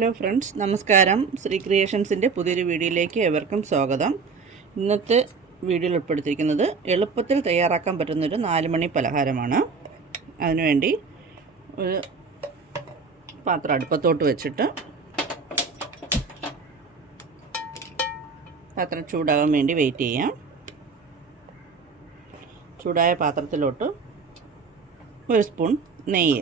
Hello friends നമസ്കാരം. ശ്രീ ക്രിയേഷൻസിന്റെ പുതിയൊരു വീഡിയോയിലേക്ക് ഏവർക്കും സ്വാഗതം. ഇന്നത്തെ വീഡിയോയിൽ ഉൾപ്പെടുത്തിയിരിക്കുന്നത് എളുപ്പത്തിൽ തയ്യാറാക്കാൻ പറ്റുന്നൊരു നാല് മണി പലഹാരമാണ്. അതിനുവേണ്ടി ഒരു പാത്രം അടുപ്പത്തോട്ട് വെച്ചിട്ട് പാത്രം ചൂടാകാൻ വേണ്ടി വെയിറ്റ് ചെയ്യാം. ചൂടായ പാത്രത്തിലോട്ട് ഒരു സ്പൂൺ നെയ്യ്.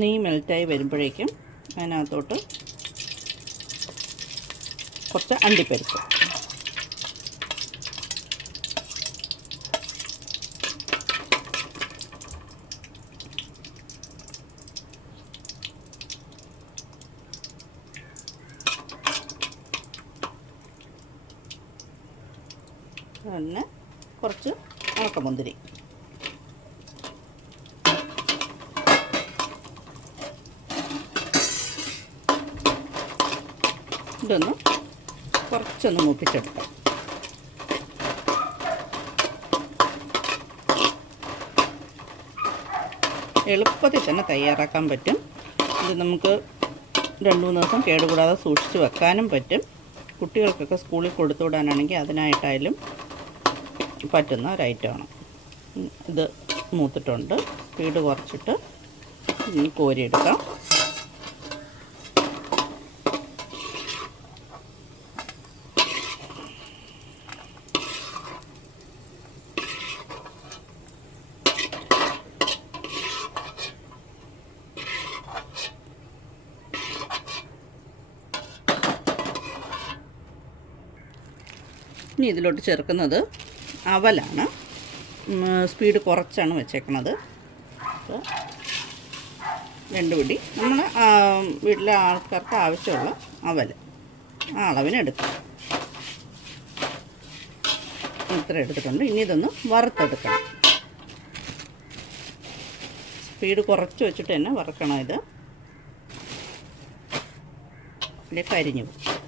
നെയ്യ് മെൽറ്റായി വരുമ്പോഴേക്കും അതിനകത്തോട്ട് കുറച്ച് അണ്ടിപ്പരിപ്പ്. പിന്നെ കുറച്ച് ഉണക്കമുന്തിരി. ഇതൊന്ന് കുറച്ചൊന്ന് മൂപ്പിച്ചെടുക്കാം. എളുപ്പത്തിൽ തന്നെ തയ്യാറാക്കാൻ പറ്റും. ഇത് നമുക്ക് രണ്ട് മൂന്ന് ദിവസം കേടുകൂടാതെ സൂക്ഷിച്ച് വെക്കാനും പറ്റും. കുട്ടികൾക്കൊക്കെ സ്കൂളിൽ കൊടുത്തു വിടാനാണെങ്കിൽ അതിനായിട്ടായാലും പറ്റുന്ന ഒരു ഐറ്റമാണ്. ഇത് മൂത്തിട്ടുണ്ട്. വീട് കുറച്ചിട്ട് കോരിയെടുക്കാം. ഇനി ഇതിലോട്ട് ചേർക്കുന്നത് അവലാണ്. സ്പീഡ് കുറച്ചാണ് വെച്ചേക്കണത്. അപ്പോൾ രണ്ട് പിടി നമ്മൾ വീട്ടിലെ ആൾക്കാർക്ക് ആവശ്യമുള്ള അവൽ ആ അളവിന് എടുക്കുക ഇത്ര എടുത്തിട്ടുണ്ട്. ഇനി ഇതൊന്ന് വറുത്തെടുക്കണം. സ്പീഡ് കുറച്ച് വെച്ചിട്ട് തന്നെ വറുക്കണം ഇത്. ഇല്ലേ കരിഞ്ഞു പോകും.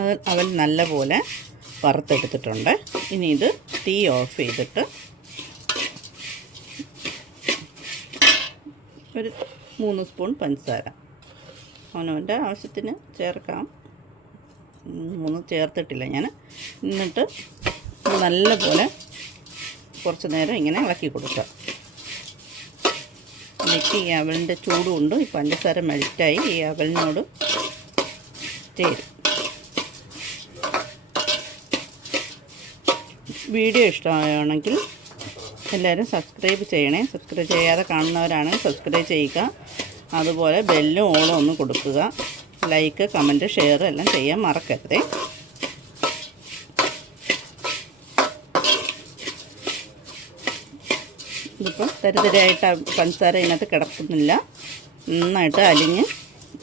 അത് അവൽ നല്ലപോലെ വറുത്തെടുത്തിട്ടുണ്ട്. ഇനി ഇത് തീ ഓഫ് ചെയ്തിട്ട് ഒരു മൂന്ന് സ്പൂൺ പഞ്ചസാര. അവനവന്റെ ആവശ്യത്തിന് ചേർക്കാം. മൂന്ന് ചേർത്തിട്ടില്ല ഞാൻ. എന്നിട്ട് നല്ലപോലെ കുറച്ച് നേരം ഇങ്ങനെ ഇളക്കി കൊടുക്കുക എന്നിട്ട് ഈ അവലിന്റെ ചൂടുകൊണ്ട് ഈ പഞ്ചസാര മെൽറ്റായി ഈ അവലിനോട് ചേരും. വീഡിയോ ഇഷ്ടമാണെങ്കിൽ എല്ലാവരും സബ്സ്ക്രൈബ് ചെയ്യണേ. സബ്സ്ക്രൈബ് ചെയ്യാതെ കാണുന്നവരാണെങ്കിൽ സബ്സ്ക്രൈബ് ചെയ്യുക. അതുപോലെ ബെല്ലും ഓളും ഒന്ന് കൊടുക്കുക. ലൈക്ക് കമന്റ് ഷെയർ എല്ലാം ചെയ്യാൻ മറക്കരുതേ. ഇതിപ്പം തരിതരായിട്ട് പഞ്ചസാര ഇതിനകത്ത് കിടക്കുന്നില്ല. നന്നായിട്ട് അലിഞ്ഞ്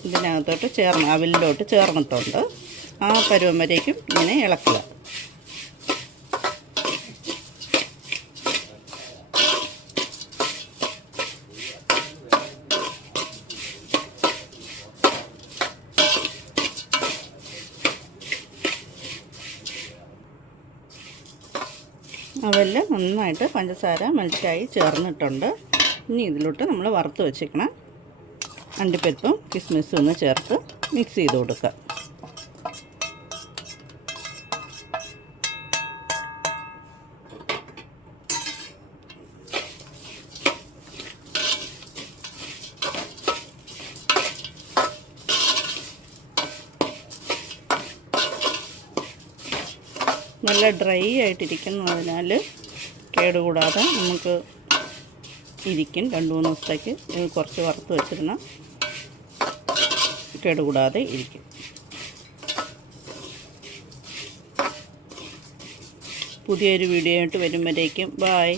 ഇതിനകത്തോട്ട് ചേർന്ന് അവിലിലോട്ട് ചേർന്നിട്ടുണ്ട്. ആ പരുവം വരേക്കും ഇങ്ങനെ ഇളക്കുക. അവെല്ലാം നന്നായിട്ട് പഞ്ചസാര മെൽറ്റായി ചേർന്നിട്ടുണ്ട്. ഇനി ഇതിലോട്ട് നമ്മൾ വറുത്ത് വെച്ചേക്കണം. അണ്ടിപ്പരിപ്പും കിസ്മിസും ഒന്ന് ചേർത്ത് മിക്സ് ചെയ്ത് കൊടുക്കുക. നല്ല ഡ്രൈ ആയിട്ടിരിക്കുന്നതിനാൽ കേടുകൂടാതെ നമുക്ക് ഇരിക്കും. രണ്ട് മൂന്ന് ദിവസത്തേക്ക് കുറച്ച് വറുത്ത് വെച്ചിരുന്ന കേടുകൂടാതെ ഇരിക്കും. പുതിയൊരു വീഡിയോ ആയിട്ട് വരുമ്പോഴേക്കും. ബായ്